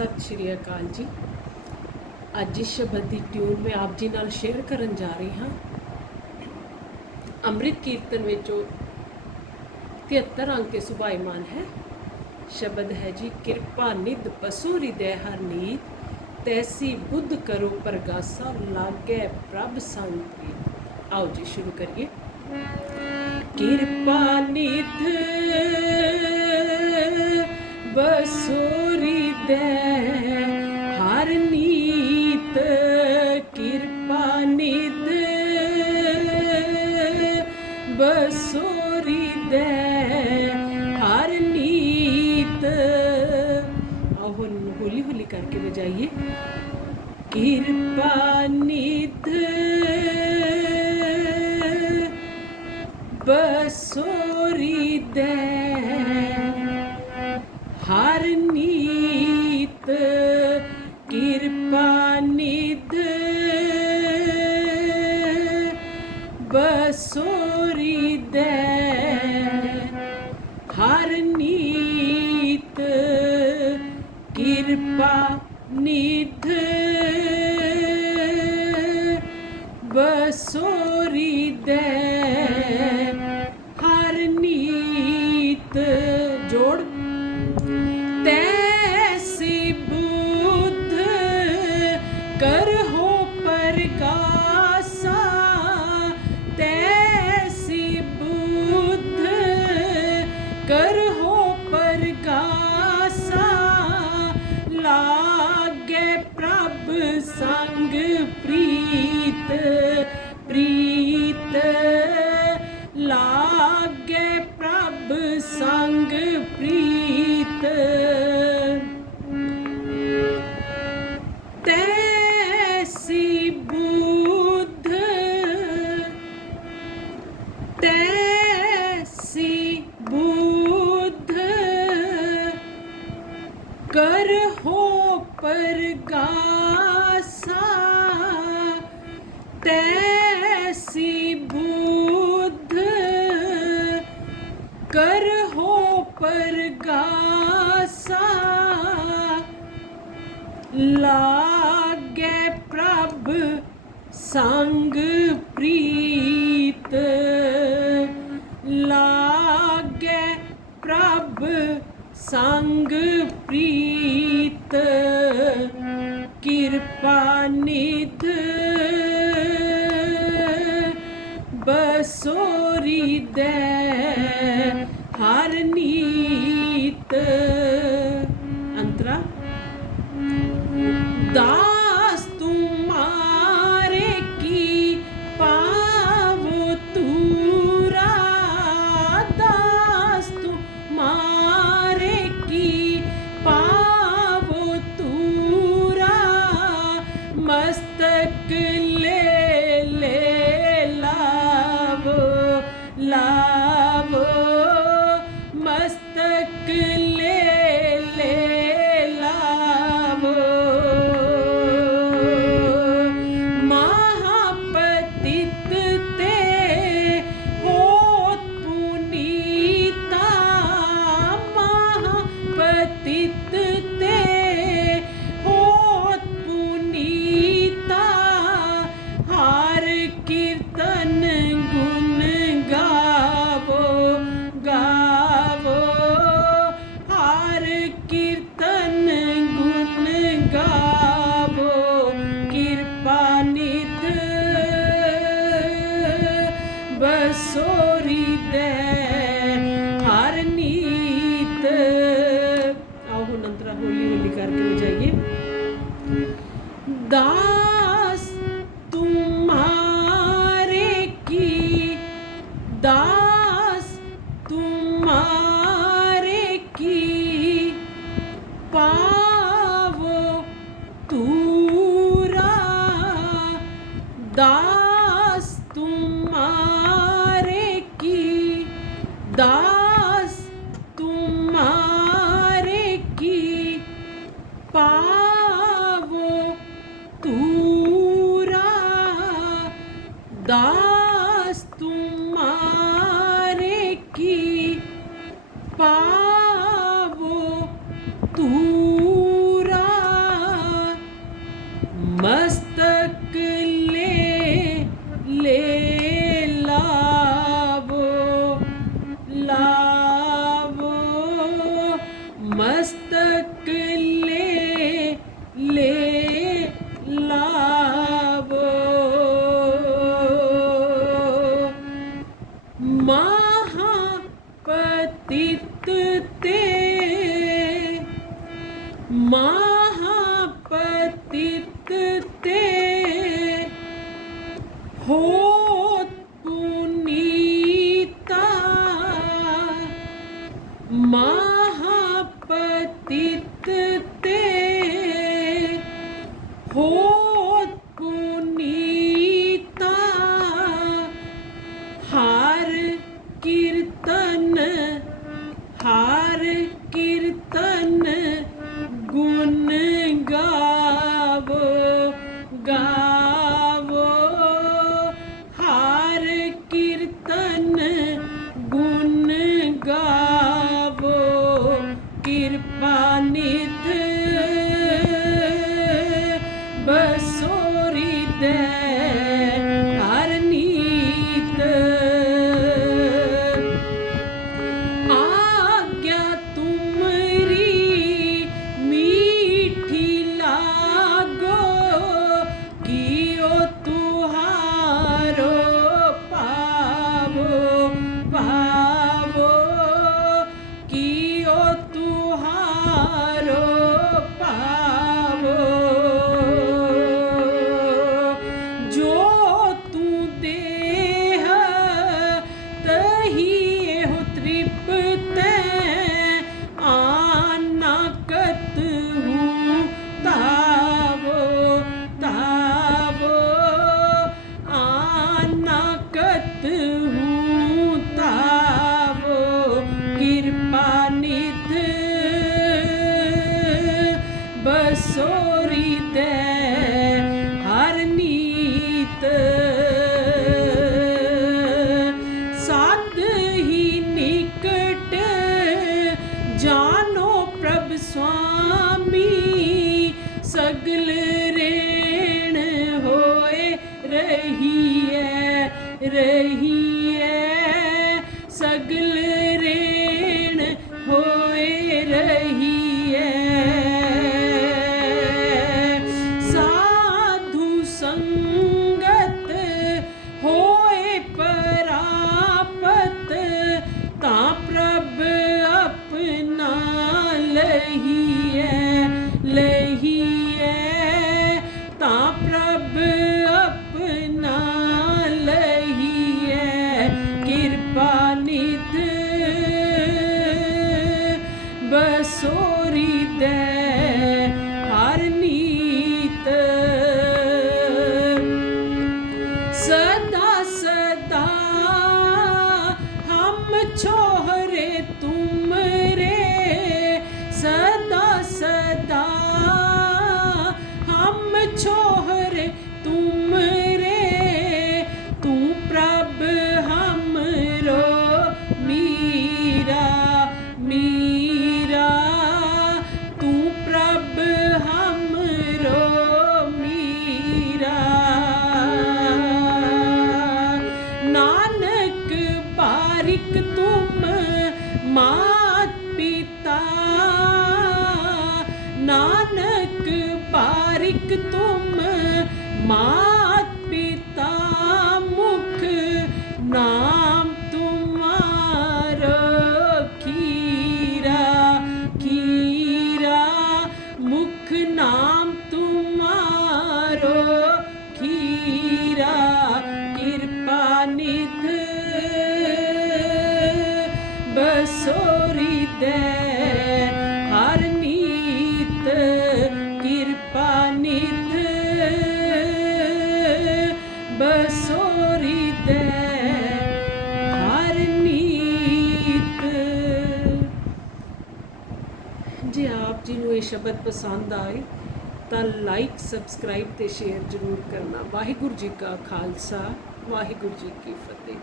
ਸਤਿ ਸ਼੍ਰੀ ਅਕਾਲ ਜੀ। ਅੱਜ ਇਸ ਸ਼ਬਦ ਦੀ ਟਿਊਨ ਮੈਂ ਆਪ ਜੀ ਨਾਲ ਸ਼ੇਅਰ ਕਰਨ ਜਾ ਰਹੀ ਹਾਂ। ਅੰਮ੍ਰਿਤ ਕੀਰਤਨ ਵਿੱਚੋਂ 73 ਅੰਕ ਤੇ ਸੁਭਾਈਮਾਨ ਹੈ। ਸ਼ਬਦ ਹੈ ਜੀ, ਕਿਰਪਾ ਨਿਧ ਪਸੂ ਹਿਰਦੈ ਹਰ ਨੀਤ, ਤੈਸੀ ਬੁੱਧ ਕਰੋ ਪ੍ਰਗਾਸਾ, ਲਾਗੈ ਪ੍ਰਭ ਸੰਤੀ ਆਓ ਜੀ, ਸ਼ੁਰੂ ਕਰੀਏ। ਕਿਰਪਾ ਨਿਧ ਬਸੋਰੀ ਦੇ ਹਰ ਨੀਤ ਕਿਰਪਾ ਨਿਧ ਬਸੋਰੀ ਦੇ ਹਰ ਨੀਤ। ਆਓ ਹੌਲੀ ਹੌਲੀ ਕਰਕੇ ਵਜਾਈਏ। ਕਿਰਪਾ ਨਿਧ ਬਸੋਰੀ ਦੇ ਹਰ ਨੀਤ ਕਿਰਪਾ ਨਿਧ ਬਸੋਰੀ ਦੇ ਹਰ ਨੀਤ ਕਿਰਪਾ ਨਿਧ ਬਸੋਰੀ ਦੇ ਕਰਹੋ ਪ੍ਰਗਾਸਾ ਤੈਸੀ ਬੁੱਧ ਕਰ ਹੋ ਪ੍ਰਗਾਸਾ ਲਾਗੇ ਪ੍ਰਭ ਸੰਗ ਪ੍ਰੀਤ ਕਰ ਹੋ ਪਰਗਾਸਾ ਤੈਸੀ ਬੁੱਧ ਕਰ ਹੋ ਪਰਗਾਸਾ ਲਾਗੇ ਪ੍ਰਭ ਸੰਗ ਕਿਰਪਾ ਨਿਧ ਬਸੋਰੀ ਦੇ Да, ਪਤਿਤ ਤੇ ਮਹਾਪਤਿਤ ਤੇ ਹੋ ਕਿਰਪਾ ਨਿਤ ਜਾਨੋ ਪ੍ਰਭ ਸੁਆਮੀ ਸਗਲ ਰੇਣ ਹੋਏ ਰਹੀਐ ਰਹੀ ਨਾਨਕ ਪਾਰਿਕ ਤੁਮ ਮਾ ਸ਼ਬਦ ਪਸੰਦ ਆਏ ਤਾਂ ਲਾਈਕ ਸਬਸਕ੍ਰਾਈਬ ਤੇ ਸ਼ੇਅਰ ਜ਼ਰੂਰ ਕਰਨਾ। ਵਾਹਿਗੁਰੂ ਜੀ ਕਾ ਖਾਲਸਾ, ਵਾਹਿਗੁਰੂ ਜੀ ਕੀ ਫਤਿਹ।